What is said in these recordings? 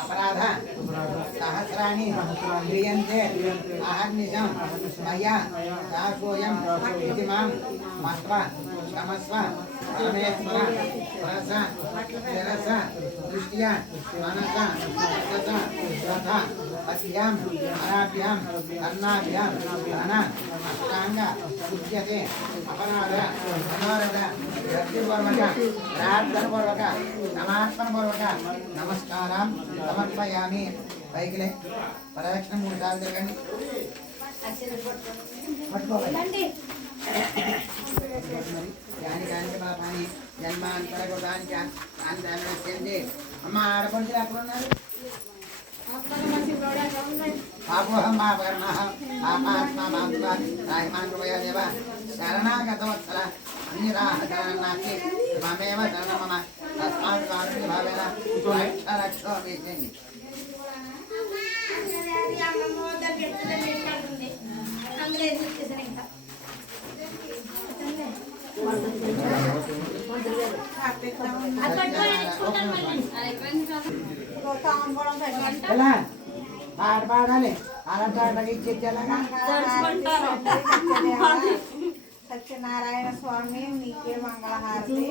अपराध सहस्राणि क्रियन्ते अहर्निशं मया दासोऽयम् इति मां मत्वा क्षमस्व ఆమెత్మ రస జరస దృష్ట్యా మనస రస రథ అస్యాం అనాభ్యాం కర్ణాభ్యాం ధన అష్టాంగ ఉచ్యతే అపరాధ అనారద భక్తిపూర్వక ప్రార్థనపూర్వక నమార్పణపూర్వక నమస్కారం. సమర్పయామి పైకిలే ప్రదక్షిణ మూడు సార్లు తిరగండి పట్టుకోవాలి దాని దానికి పాపాన్ని జన్మాంతరగొడానికి అంతే అమ్మ ఆడపడుచులు ఎక్కడ ఉన్నారు పాపోహం పాపకర్మ పాపాత్మ బాధువా రాయమాన్ కృపయా దేవ శరణాగతవత్సల అన్ని రాహకరణాకి మమేవ శరణ మమ తస్మాత్ కారుణ్య భావేన ఎలా పాట పాడాలి అలాంటి పాటకి ఇచ్చేలాగా సత్యనారాయణ స్వామి నీకే మంగళహారతి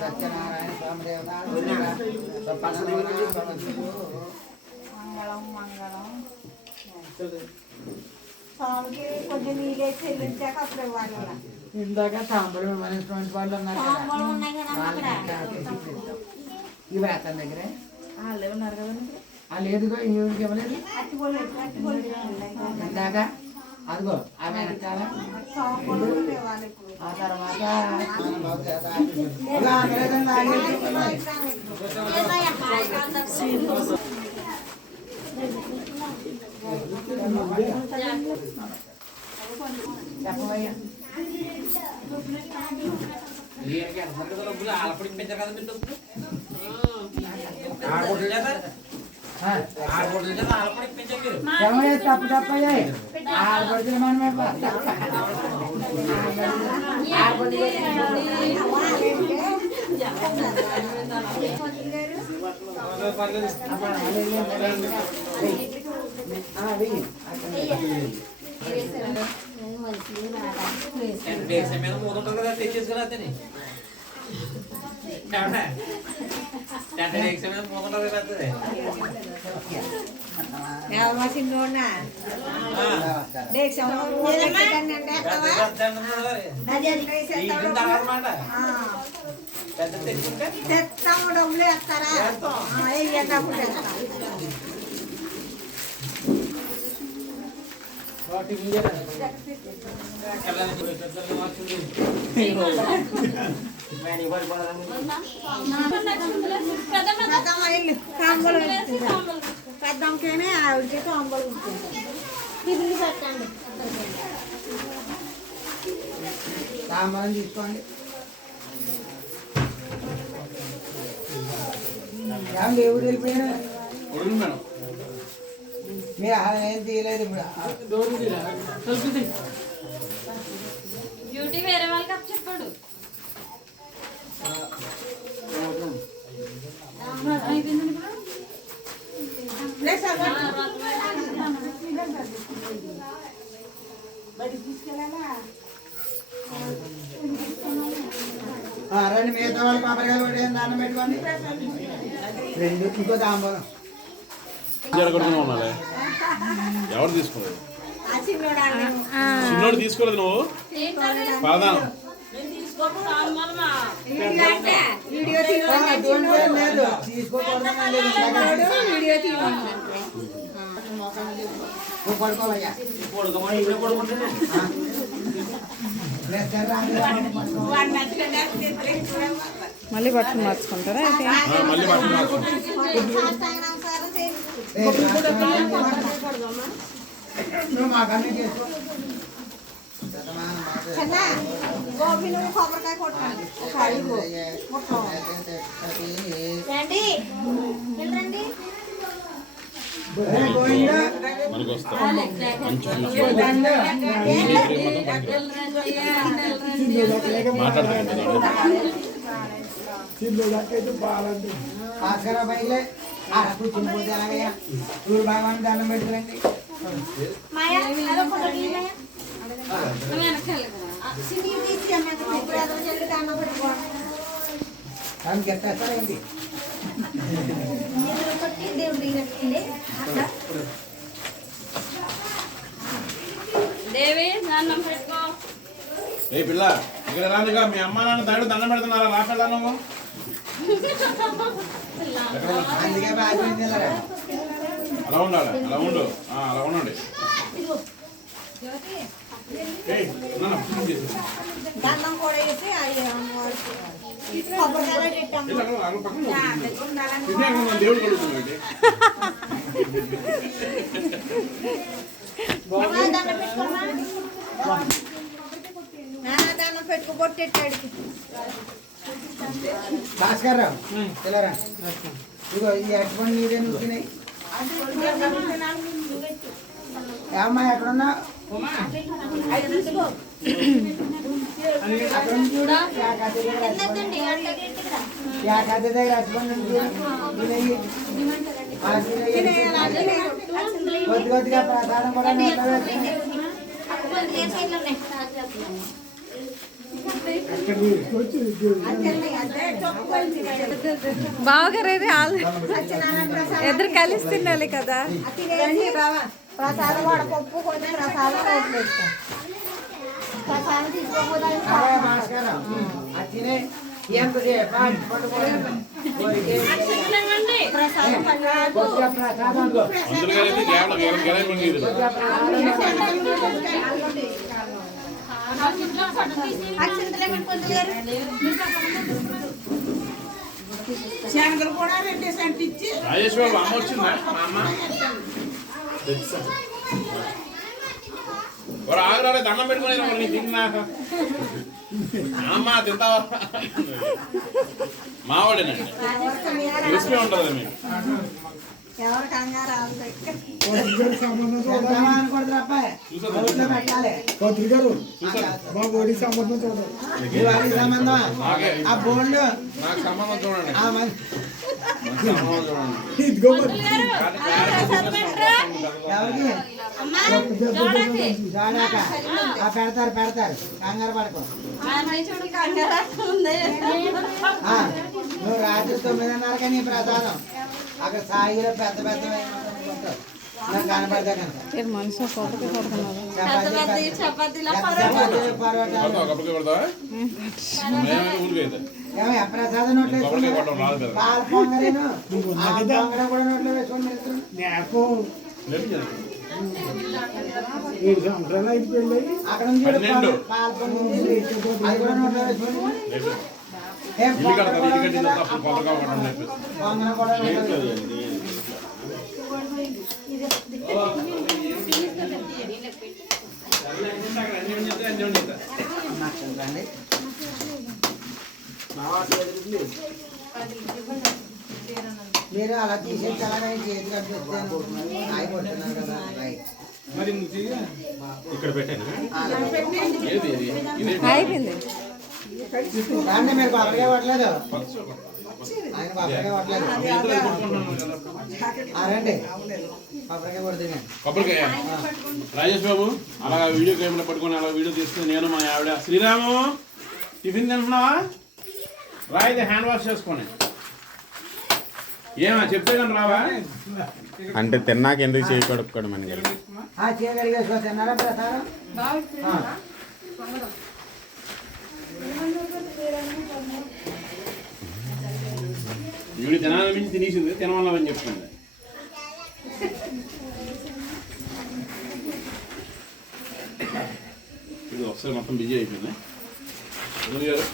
సత్యనారాయణ స్వామి మంగళం మంగళం స్వామికి కొంచెం నీళ్ళే చెల్లించాక అప్పుడు ఇవ్వాలి ఇలా. ఇందాక తాంబూలం అనేటువంటి వాళ్ళు ఉన్నారు కదా. తాంబూలం ఉన్నాయి కదా అమ్మ అక్కడ. ఇవి అతని దగ్గరే వాళ్ళే ఉన్నారు కదా ఇక్కడ. ఆ లేదుగో ఈవిడికి ఇవ్వలేదు. ఇందాక అదిగో ఆమె వెనకాల స్వామి కూడా ఇవ్వాలి ఇప్పుడు. ఆ తర్వాత ఇలా. తప్పు తప్పయ్యాయి ఆడపడుతున్న మనమే దేశం మీద మూత ఉంటుంది కదా తెచ్చేసుకుని అతని మీద మూత ఉంటుంది కదా తర్వాత పెద్ద తెచ్చుకుంటే తెస్తాము డబ్బులు వేస్తారా? ఆ, వేయటప్పుడు తెస్తాం. పెద్దమ్మ ఇల్లు తాంబూలం ఇస్తుంది పెద్దమ్మకేనే ఆవిడకి తాంబూలం ఇస్తుంది ఇల్లు పెట్టండి సాంబారం తీసుకోండి ఏం దేవుడు వెళ్ళిపోయాడు మీరు ఏం తీయలేదు ఇప్పుడు. డ్యూటీ వేరే వాళ్ళకి అప్ చెప్పాడు రండి మిగతా వాళ్ళు పాపరికాయలు ఒకటి దాన్ని పెట్టుకోండి. రెండు ఇంకో తాంబూలం జరగకుండా ఉండాలి ఎవరు తీసుకోలేదు ఆ చిన్నోడా చిన్నోడు తీసుకోలేదు నువ్వు పాదానం వీడియో అటువంటి లేదు తీసుకోకూడదు లేదు తీయమన్నాడు వీడియో తీయమన్నాడు నువ్వు పడుకోవాలయ్యా పడుకోమని ఇక్కడ పడుకుంటే ఆ. వేస్తారు రాదు. వాడు నచ్చినట్టు తీసుకుని కూడా మళ్ళీ బట్టలు మార్చుకుంటారా అయితే ఆ, మళ్ళీ బట్టలు మార్చు. చిన్న గోపి నువ్వు కొబ్బరికాయ కొట్టాలి ఒక ఐదు రండి వెళ్ళండి ఏ గోవిందా? మనకి వస్తా మంచి కూర్చుని పోతే ఎలాగయ్యా? భగవాన్ దండం పెట్టుకురండి దానికి దేవి దండం పెట్టుకో. ఏ పిల్ల ఇక్కడ రాదుగా మీ అమ్మ నాన్న తండ్రి దండం పెడుతున్నారా? రాపెళ్ళా అలా ఉండాలి అలా ఉండు అలా ఉండండి ఏయ్, కూడా వేసి కొబ్బరికాయలు పెట్టాము దేవుడు భాస్కర్ రావు పిల్లరా ఇదిగో ఈ అటువంటి నీదే నూకినాయి ఏమ్మా ఎక్కడున్నా? దగ్గర అటువంటి కొద్ది కొద్దిగా ప్రసాదం కూడా బావగారు అయితే ఆల్ ఇద్దరు కలిసి తినాలి కదా ప్రసాదం కొంచెం తీసుకోకపోతే. ప్రసాదం పడరాదు. కొద్దిగా ప్రసాదం రాజేష్ బాబు అమ్మ వచ్చిందా? అమ్మ? ఒక ఆగురాలే దండం పెట్టుకునే నీ తిన్నాక అమ్మ తింటావా? మావాడేనండి. తెలిసిపోయి ఉంటుంది మీకు? ఎవరు కంగారు అబ్బాయి నోట్లో పెట్టాలి? చూసాను. మా ఓడి సంబంధం చూడండి సంబంధం. ఆ ఆ ఆ పెడతారు పెడతారు కంగారు పడకు నువ్వు రాత్రి తొమ్మిదిన్నరకే నీ ప్రసాదం. అక్కడ సాయిలో పెద్ద పెద్ద నాకు కనపడతా కనుక మీరు మనిషి కొత్తగా కొడుతున్నారు. ఏడు సంవత్సరాలు అయితే పెళ్ళి అక్కడ నుంచి మీరు అలా తీసేసి అలాగే చేతి కట్టిస్తాను ఆగిపోతున్నారు కదా. రైట్ ఇక్కడ పెట్టాను. అయిపోయింది రండి మీరు కొబ్బరికాయ కొట్టలేదు ఆయన కొబ్బరికాయ. కొట్టలేదు ఆ, రండి కొబ్బరికాయ కొడుతుంది కొబ్బరికాయ రాజేష్ బాబు అలా వీడియో కెమెరా పట్టుకొని అలా వీడియో తీసుకుని నేను మా ఆవిడ శ్రీరాము. టిఫిన్ తింటున్నావా? రాయితే హ్యాండ్ వాష్ చేసుకొని. ఏమా చెప్తే కానీ రావా? అంటే తిన్నాక ఎందుకు చేయి కడుక్కోవడం అని తిన్నారా ప్రసాదం? తినాలని మించి తినేసింది తినమన్నామని చెప్తుంది ఇది ఒకసారి మొత్తం బిజీ అయిపోయింది. గారు?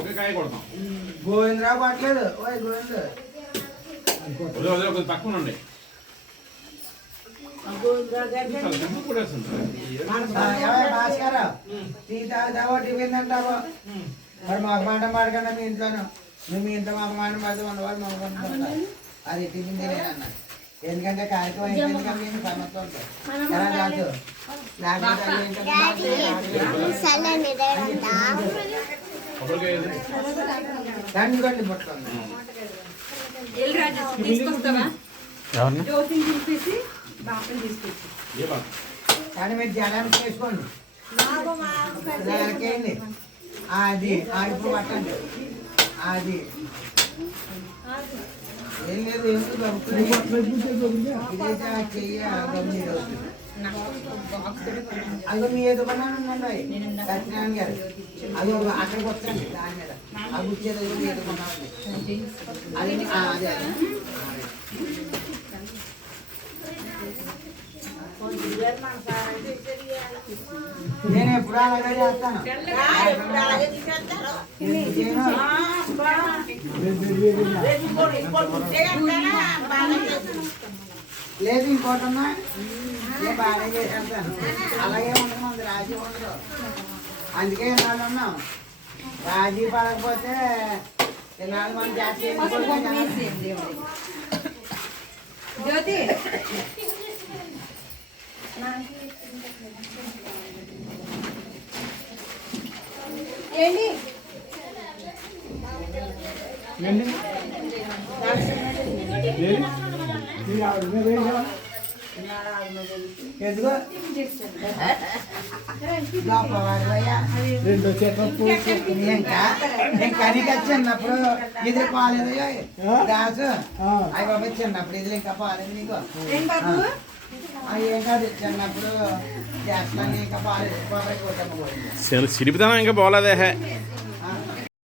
ఒకే కాయ కొడతాం. గోవిందరావు పట్టలేదు. ఓయ్ గోవింద్. తక్కువ ఉండండి. తింటావో మరి మాకు మాట మాడకుండా మీ ఇంట్లోనూ మేము మీ ఇంట్లో మాకు మాట మాడతాం ఉండవాలి మాకు అది టిఫిన్ తినేనన్న ఎందుకంటే కార్యక్రమం అయిపోయింది మేము సమస్య ఉంటాయి ఎలా కాదు తండ్రి పట్టుకోండి ఎవరిని? కానీ మీరు జనాన్ని చేసుకోండి వెనకేయండి అది ఆ ఇప్పుడు పట్టండి. అది. ఏం లేదు దొరుకుతుంది. ఇదైతే చెయ్యి ఇది అవుతుంది. మీ ఎదుగున్నాను ఉండండి సత్యనారాయణ గారు. అది ఒక అక్కడికి వస్తుంది దాని మీద. ఆ ఎదుగున్నాను అది ఆ, అదే అదే. నేను ఎప్పుడు అలాగే చేస్తాను? లేదు ఇంకోటి ఉన్నా నేను బాగానే చేసేస్తాను. అలాగే ఉండదు మనది రాజీ ఉండదు. అందుకే ఇన్నాళ్ళు ఉన్నాం. రాజీ పడకపోతే ఇన్నాళ్ళు మనం చేసి జ్యోతి ఏంటి? ఏంటి. రెండో చెకప్ ఇంకా. ఇంకా నీకు చిన్నప్పుడు ఇది పాలేదు దాసు అవి చిన్నప్పుడు ఇది ఇంకా పాలేదు నీకు? చిరిపితనం ఇంకా ఇంకా పోలేదే.